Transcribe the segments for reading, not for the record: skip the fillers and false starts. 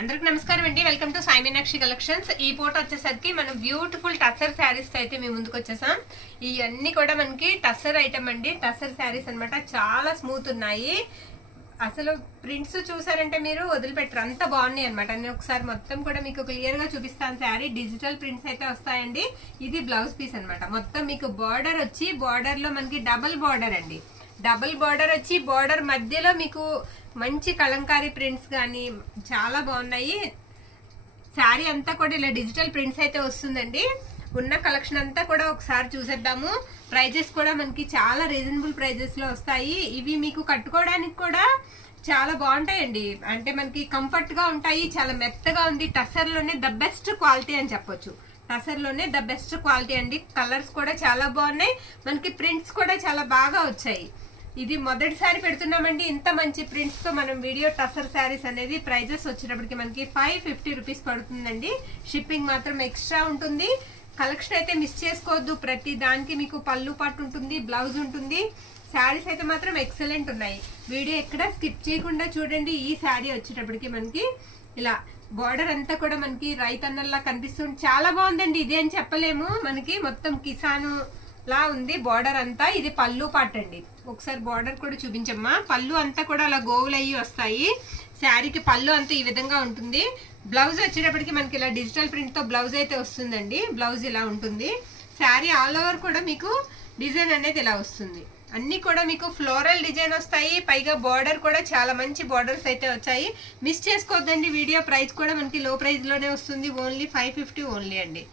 అందరికి నమస్కారం అండి. Welcome to Sai Meenakshi collections. ఈ పూట వచ్చేసరికి మనం బ్యూటిఫుల్ టసర్ శారీస్ తో అయితే మేము ముందుకు వచ్చేసాం. ఇవన్నీ కూడా మనకి టసర్ ఐటమ్ అండి, టసర్ శారీస్ అన్నమాట. చాలా స్మూత్ ఉన్నాయి. అసలు ప్రింట్స్ చూసారంటే మీరు వదిలిపెట్టరు, అంత బాగున్నాయి అనమాట. నేను ఒకసారి మొత్తం కూడా మీకు క్లియర్ గా చూపిస్తాను. శారీ డిజిటల్ ప్రింట్స్ అయితే వస్తాయండి. ఇది బ్లౌజ్ పీస్ అనమాట. మొత్తం మీకు బార్డర్ వచ్చి, బార్డర్ లో మనకి డబుల్ బార్డర్ అండి. డబుల్ బార్డర్ వచ్చి బార్డర్ మధ్యలో మీకు మంచి కలంకారీ ప్రింట్స్ గానీ చాలా బాగున్నాయి. శారీ అంతా కూడా ఇలా డిజిటల్ ప్రింట్స్ అయితే వస్తుందండి. ఉన్న కలెక్షన్ అంతా కూడా ఒకసారి చూసేద్దాము. ప్రైజెస్ కూడా మనకి చాలా రీజనబుల్ ప్రైజెస్ లో వస్తాయి. ఇవి మీకు కట్టుకోవడానికి కూడా చాలా బాగుంటాయండి. అంటే మనకి కంఫర్ట్ గా ఉంటాయి, చాలా మెత్తగా ఉంది. టసర్ లోనే ద బెస్ట్ క్వాలిటీ అని చెప్పొచ్చు. టసర్ లోనే ద బెస్ట్ క్వాలిటీ అండి. కలర్స్ కూడా చాలా బాగున్నాయి, మనకి ప్రింట్స్ కూడా చాలా బాగా వచ్చాయి. ఇది మొదటిసారి పెడుతున్నామండి ఇంత మంచి ప్రింట్స్ తో మనం వీడియో. టసర్ శారీస్ అనేది ప్రైజెస్ వచ్చేటప్పటికి మనకి 550 రూపీస్ పడుతుందండి. షిప్పింగ్ మాత్రం ఎక్స్ట్రా ఉంటుంది. కలెక్షన్ అయితే మిస్ చేసుకోవద్దు. ప్రతి దానికి మీకు పళ్ళు పట్టు ఉంటుంది, బ్లౌజ్ ఉంటుంది. శారీస్ అయితే మాత్రం ఎక్సలెంట్ ఉన్నాయి. వీడియో ఎక్కడ స్కిప్ చేయకుండా చూడండి. ఈ శారీ వచ్చేటప్పటికి మనకి ఇలా బార్డర్ అంతా కూడా మనకి రైతన్నల్లా కనిపిస్తుంది. చాలా బాగుందండి. ఇది అని చెప్పలేము. మనకి మొత్తం కిసాను లా ఉంది బార్డర్ అంతా. ఇది పళ్ళు పార్ట్ అండి. ఒకసారి బార్డర్ కూడా చూపించమ్మా. పళ్ళు అంతా కూడా అలా గోవులు అయ్యి వస్తాయి. శారీకి పళ్ళు అంతా ఈ విధంగా ఉంటుంది. బ్లౌజ్ వచ్చేటప్పటికి మనకి ఇలా డిజిటల్ ప్రింట్ తో బ్లౌజ్ అయితే వస్తుందండి. బ్లౌజ్ ఇలా ఉంటుంది. శారీ ఆల్ ఓవర్ కూడా మీకు డిజైన్ అనేది ఇలా వస్తుంది. అన్ని కూడా మీకు ఫ్లోరల్ డిజైన్ వస్తాయి. పైగా బార్డర్ కూడా చాలా మంచి బార్డర్స్ అయితే వచ్చాయి. మిస్ చేసుకోవద్దండి వీడియో. ప్రైస్ కూడా మనకి లో ప్రైస్ లోనే వస్తుంది. ఓన్లీ 550 ఓన్లీ అండి.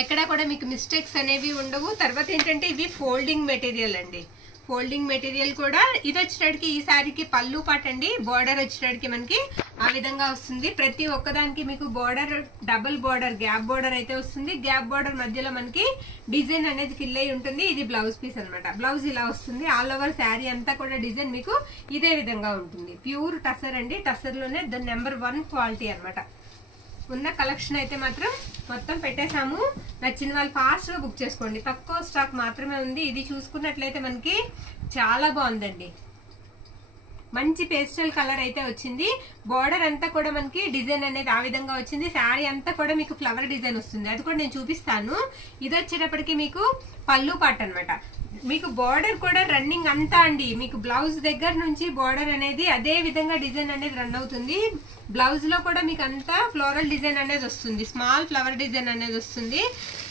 ఎక్కడ కూడా మీకు మిస్టేక్స్ అనేవి ఉండవు. తర్వాత ఏంటంటే ఇవి ఫోల్డింగ్ మెటీరియల్ అండి. ఫోల్డింగ్ మెటీరియల్ కూడా. ఇది వచ్చేటడికి ఈ శారీకి పళ్ళు పాట అండి. బార్డర్ వచ్చేటడికి మనకి ఆ విధంగా వస్తుంది. ప్రతి ఒక్కదానికి మీకు border double border, gap border అయితే వస్తుంది. గ్యాప్ బార్డర్ మధ్యలో మనకి డిజైన్ అనేది ఫిల్ అయి ఉంటుంది. ఇది బ్లౌజ్ పీస్ అనమాట. బ్లౌజ్ ఇలా వస్తుంది. ఆల్ ఓవర్ శారీ అంతా కూడా డిజైన్ మీకు ఇదే విధంగా ఉంటుంది. ప్యూర్ టసర్ అండి. టసర్ లోనే ద నెంబర్ 1 క్వాలిటీ అనమాట. ఉన్న కలెక్షన్ అయితే మాత్రం మొత్తం పెట్టేశాము. నచ్చిన వాళ్ళు ఫాస్ట్ గా బుక్ చేసుకోండి. తక్కువ స్టాక్ మాత్రమే ఉంది. ఇది చూసుకున్నట్లయితే మనకి చాలా బాగుందండి. మంచి పేస్టల్ కలర్ అయితే వచ్చింది. బార్డర్ అంతా కూడా మనకి డిజైన్ అనేది ఆ విధంగా వచ్చింది. శారీ అంతా కూడా మీకు ఫ్లవర్ డిజైన్ వస్తుంది. అది కూడా నేను చూపిస్తాను. ఇది వచ్చేటప్పటికి మీకు పళ్ళు పాట అనమాట. మీకు బార్డర్ కూడా రన్నింగ్ అంతా అండి. మీకు బ్లౌజ్ దగ్గర నుంచి బార్డర్ అనేది అదే విధంగా డిజైన్ అనేది రన్ అవుతుంది. బ్లౌజ్ లో కూడా మీకు అంతా ఫ్లోరల్ డిజైన్ అనేది వస్తుంది. స్మాల్ ఫ్లవర్ డిజైన్ అనేది వస్తుంది.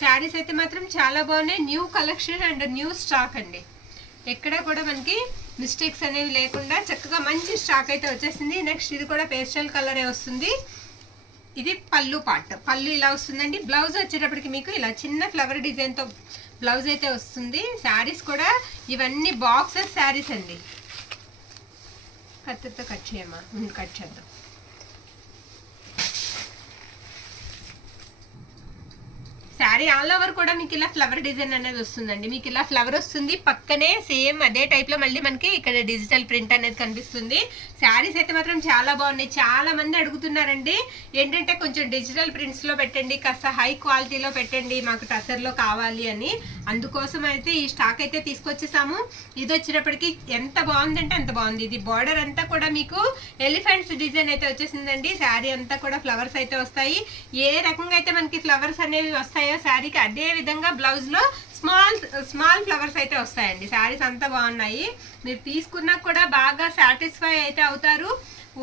శారీస్ అయితే మాత్రం చాలా బాగున్నాయి. New collection and new stock అండి. ఎక్కడ కూడా మనకి మిస్టేక్స్ అనేవి లేకుండా చక్కగా మంచి స్టాక్ అయితే వచ్చేసింది. నెక్స్ట్ ఇది కూడా పేస్టల్ కలరే వస్తుంది. ఇది పళ్ళు పార్ట్. పళ్ళు ఇలా వస్తుందండి. బ్లౌజ్ వచ్చేటప్పటికి మీకు ఇలా చిన్న ఫ్లవర్ డిజైన్ తో బ్లౌజ్ అయితే వస్తుంది. శారీస్ కూడా ఇవన్నీ బాక్సెస్ శారీస్ అండి. కత్తితో కట్ చేయమ్మా. కట్ చేద్దాం. శారీ ఆల్ ఓవర్ కూడా మీకు ఇలా ఫ్లవర్ డిజైన్ అనేది వస్తుందండి. మీకు ఇలా ఫ్లవర్ వస్తుంది. పక్కనే సేమ్ అదే టైప్ లో మళ్ళీ మనకి ఇక్కడ డిజిటల్ ప్రింట్ అనేది కనిపిస్తుంది. శారీస్ అయితే మాత్రం చాలా బాగున్నాయి. చాలా మంది అడుగుతున్నారండి ఏంటంటే కొంచెం డిజిటల్ ప్రింట్స్ లో పెట్టండి, కాస్త హై క్వాలిటీలో పెట్టండి, మాకు టసర్ లో కావాలి అని. అందుకోసం అయితే ఈ స్టాక్ అయితే తీసుకొచ్చేసాము. ఇది వచ్చేటప్పటికి ఎంత బాగుందంటే అంత బాగుంది. ఇది బార్డర్ అంతా కూడా మీకు ఎలిఫెంట్స్ డిజైన్ అయితే వచ్చేసిందండి. శారీ అంతా కూడా ఫ్లవర్స్ అయితే వస్తాయి. ఏ రకంగా అయితే మనకి ఫ్లవర్స్ అనేవి వస్తాయి శారీకి అదే విధంగా బ్లౌజ్ లో స్మాల్ ఫ్లవర్స్ అయితే వస్తాయండి. శారీస్ అంతా బాగున్నాయి. మీరు తీసుకున్నా కూడా బాగా సాటిస్ఫై అయితే అవుతారు.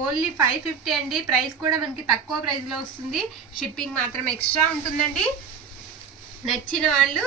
ఓన్లీ 550 అండి. ప్రైస్ కూడా మనకి తక్కువ ప్రైస్ లో వస్తుంది. షిప్పింగ్ మాత్రం ఎక్స్ట్రా ఉంటుందండి. నచ్చిన వాళ్ళు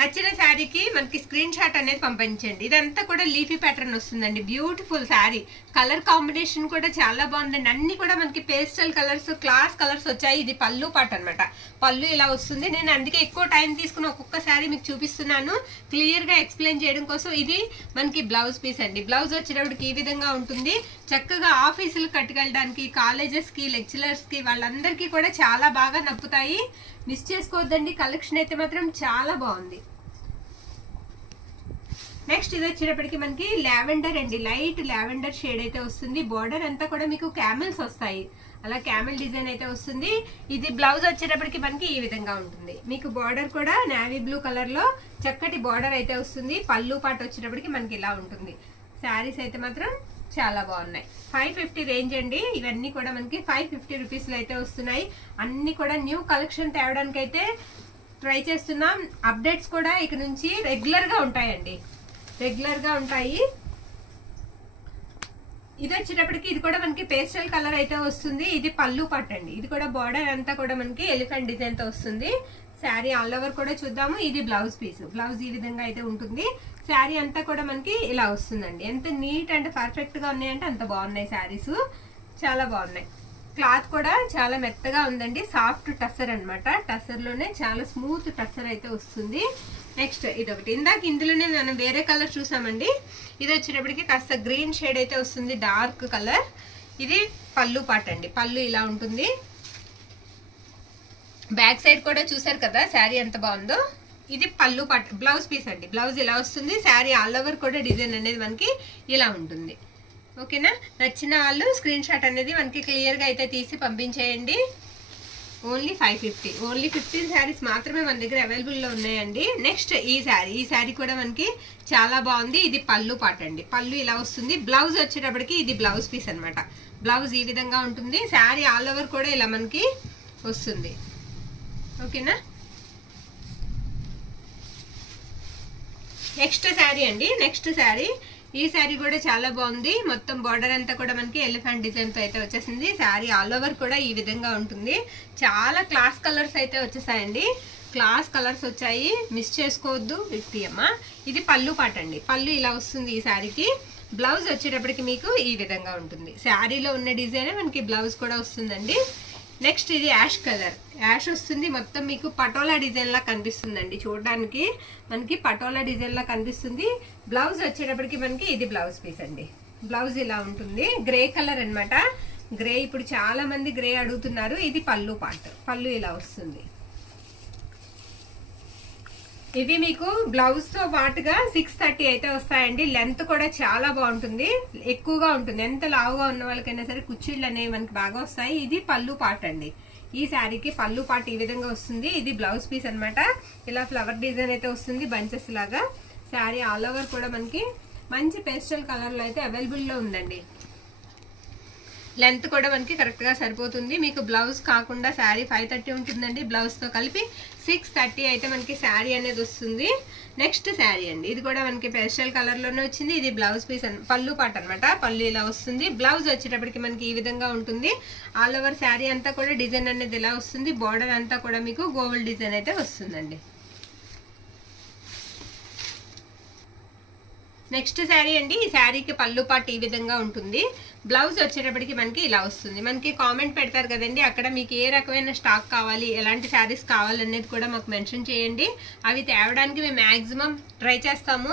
నచ్చిన శారీకి మనకి స్క్రీన్ షాట్ అనేది పంపించండి. ఇదంతా కూడా లీఫీ ప్యాటర్న్ వస్తుందండి. బ్యూటిఫుల్ శారీ. కలర్ కాంబినేషన్ కూడా చాలా బాగుందండి. అన్ని కూడా మనకి పేస్టల్ కలర్స్, క్లాస్ కలర్స్ వచ్చాయి. ఇది పళ్ళు పాట అనమాట. పళ్ళు ఇలా వస్తుంది. నేను అందుకే ఎక్కువ టైం తీసుకుని ఒక్కొక్క శారీ మీకు చూపిస్తున్నాను క్లియర్ గా ఎక్స్ప్లెయిన్ చేయడం కోసం. ఇది మనకి బ్లౌజ్ పీస్ అండి. బ్లౌజ్ వచ్చేటప్పటికి ఈ విధంగా ఉంటుంది. చక్కగా ఆఫీసులు కట్టుకెళ్ళడానికి, కాలేజెస్ కి, లెక్చరర్స్ కి వాళ్ళందరికీ కూడా చాలా బాగా నప్పుతాయి. మిస్ చేసుకోవద్దండి. కలెక్షన్ అయితే మాత్రం చాలా బాగుంది. నెక్స్ట్ ఇది వచ్చేటప్పటికి మనకి లావెండర్ అండి. లైట్ లావెండర్ షేడ్ అయితే వస్తుంది. బార్డర్ అంతా కూడా మీకు క్యామెల్స్ వస్తాయి. అలా క్యామెల్ డిజైన్ అయితే వస్తుంది. ఇది బ్లౌజ్ వచ్చేటప్పటికి మనకి ఈ విధంగా ఉంటుంది. మీకు బార్డర్ కూడా నేవీ బ్లూ కలర్ లో చక్కటి బార్డర్ అయితే వస్తుంది. పళ్ళు పాట వచ్చేటప్పటికి మనకి ఇలా ఉంటుంది. శారీస్ అయితే మాత్రం చాలా బాగున్నాయి. 550 రేంజ్ అండి. ఇవన్నీ కూడా మనకి 550 రూపీస్ లో అయితే వస్తున్నాయి. అన్ని కూడా న్యూ కలెక్షన్ తేవడానికి అయితే ట్రై చేస్తున్నాం. అప్డేట్స్ కూడా ఇక నుంచి రెగ్యులర్ గా ఉంటాయండి, రెగ్యులర్ గా ఉంటాయి. ఇది వచ్చేటప్పటికి ఇది కూడా మనకి పేస్టల్ కలర్ అయితే వస్తుంది. ఇది పళ్ళు పట్టు అండి. ఇది కూడా బార్డర్ అంతా కూడా మనకి ఎలిఫెంట్ డిజైన్ తో వస్తుంది. శారీ ఆల్ ఓవర్ కూడా చూద్దాము. ఇది బ్లౌజ్ పీస్. బ్లౌజ్ ఈ విధంగా అయితే ఉంటుంది. శారీ అంతా కూడా మనకి ఇలా వస్తుందండి. ఎంత నీట్ అండ్ పర్ఫెక్ట్ గా ఉన్నాయంటే అంత బాగున్నాయి శారీస్, చాలా బాగున్నాయి. క్లాత్ కూడా చాలా మెత్తగా ఉందండి. సాఫ్ట్ టస్సర్ అనమాట. టస్సర్ లోనే చాలా స్మూత్ టస్సర్ అయితే వస్తుంది. నెక్స్ట్ ఇది ఒకటి. ఇందాక ఇందులోనే మనం వేరే కలర్ చూసామండి. ఇది వచ్చేటప్పటికి కాస్త గ్రీన్ షేడ్ అయితే వస్తుంది, డార్క్ కలర్. ఇది పళ్ళు పాట అండి. పళ్ళు ఇలా ఉంటుంది. బ్యాక్ సైడ్ కూడా చూసారు కదా శారీ ఎంత బాగుందో. ఇది పళ్ళు పాట, బ్లౌజ్ పీస్ అండి. బ్లౌజ్ ఇలా వస్తుంది. శారీ ఆల్ ఓవర్ కూడా డిజైన్ అనేది మనకి ఇలా ఉంటుంది. ఓకేనా? నచ్చిన వాళ్ళు స్క్రీన్ షాట్ అనేది మనకి క్లియర్ గా అయితే తీసి పంపించేయండి. ఓన్లీ 550, ఓన్లీ 15 శారీస్ మాత్రమే మన దగ్గర అవైలబుల్ లో ఉన్నాయండి. నెక్స్ట్ ఈ శారీ కూడా మనకి చాలా బాగుంది. ఇది పళ్ళు పాట అండి. పళ్ళు ఇలా వస్తుంది. బ్లౌజ్ వచ్చేటప్పటికి ఇది బ్లౌజ్ పీస్ అనమాట. బ్లౌజ్ ఈ విధంగా ఉంటుంది. శారీ ఆల్ ఓవర్ కూడా ఇలా మనకి వస్తుంది. ఓకేనా? నెక్స్ట్ శారీ అండి. నెక్స్ట్ శారీ, ఈ శారీ కూడా చాలా బాగుంది. మొత్తం బార్డర్ అంతా కూడా మనకి ఎలిఫెంట్ డిజైన్ తో అయితే వచ్చేసింది. శారీ ఆల్ ఓవర్ కూడా ఈ విధంగా ఉంటుంది. చాలా క్లాస్ కలర్స్ అయితే వచ్చేసాయండి. క్లాస్ కలర్స్ వచ్చాయి, మిస్ చేసుకోవద్దు. విప్పియమ్మ. ఇది పళ్ళు పాట అండి. పళ్ళు ఇలా వస్తుంది ఈ శారీకి. బ్లౌజ్ వచ్చేటప్పటికి మీకు ఈ విధంగా ఉంటుంది. శారీలో ఉన్న డిజైన్ మనకి బ్లౌజ్ కూడా వస్తుందండి. నెక్స్ట్ ఇది యాష్ కలర్. యాష్ వస్తుంది. మొత్తం మీకు పటోలా డిజైన్ లా కనిపిస్తుందండి. చూడడానికి మనకి పటోలా డిజైన్ లా కనిపిస్తుంది. బ్లౌజ్ వచ్చేటప్పటికి మనకి ఇది బ్లౌజ్ పీస్ అండి. బ్లౌజ్ ఇలా ఉంటుంది. గ్రే కలర్ అన్నమాట. గ్రే ఇప్పుడు చాలా మంది గ్రే అడుగుతున్నారు. ఇది పళ్ళు పార్ట్. పళ్ళు ఇలా వస్తుంది. ఇవి మీకు బ్లౌజ్ తో పాటుగా 630 అయితే వస్తాయండి. లెంత్ కూడా చాలా బాగుంటుంది, ఎక్కువగా ఉంటుంది. ఎంత లావుగా ఉన్న వాళ్ళకైనా సరే కుచ్చిళ్ళు అనేవి మనకి బాగా వస్తాయి. ఇది పళ్ళు పార్ట్ అండి. ఈ శారీకి పళ్ళు పార్ట్ ఈ విధంగా వస్తుంది. ఇది బ్లౌజ్ పీస్ అన్నమాట. ఇలా ఫ్లవర్ డిజైన్ అయితే వస్తుంది, బంచెస్ లాగా. శారీ ఆల్ ఓవర్ కూడా మనకి మంచి పేస్టల్ కలర్ లో అయితే అవైలబుల్ లో ఉందండి. లెంత్ కూడా మనకి కరెక్ట్ గా సరిపోతుంది. మీకు బ్లౌజ్ కాకుండా శారీ 530 ఉంటుందండి. బ్లౌజ్ తో కలిపి 630 అయితే మనకి శారీ అనేది వస్తుంది. నెక్స్ట్ శారీ అండి. ఇది కూడా మనకి పేస్టల్ కలర్ లోనే వచ్చింది. ఇది బ్లౌజ్ పీస్ పళ్ళు పాట అనమాట. పళ్ళు ఇలా వస్తుంది. బ్లౌజ్ వచ్చేటప్పటికి మనకి ఈ విధంగా ఉంటుంది. ఆల్ ఓవర్ శారీ అంతా కూడా డిజైన్ అనేది ఇలా వస్తుంది. బార్డర్ అంతా కూడా మీకు గోల్డ్ డిజైన్ అయితే వస్తుందండి. నెక్స్ట్ శారీ అండి. ఈ శారీకి పళ్ళు పాటు ఈ విధంగా ఉంటుంది. బ్లౌజ్ వచ్చేటప్పటికి మనకి ఇలా వస్తుంది. మనకి కామెంట్ పెడతారు కదండి, అక్కడ మీకు ఏ రకమైన స్టాక్ కావాలి, ఎలాంటి శారీస్ కావాలనేది కూడా మాకు మెన్షన్ చేయండి. అవి తేవడానికి మేము మ్యాక్సిమం ట్రై చేస్తాము.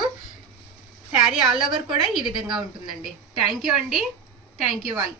శారీ ఆల్ ఓవర్ కూడా ఈ విధంగా ఉంటుందండి. థ్యాంక్ యూ అండి. Thank you all.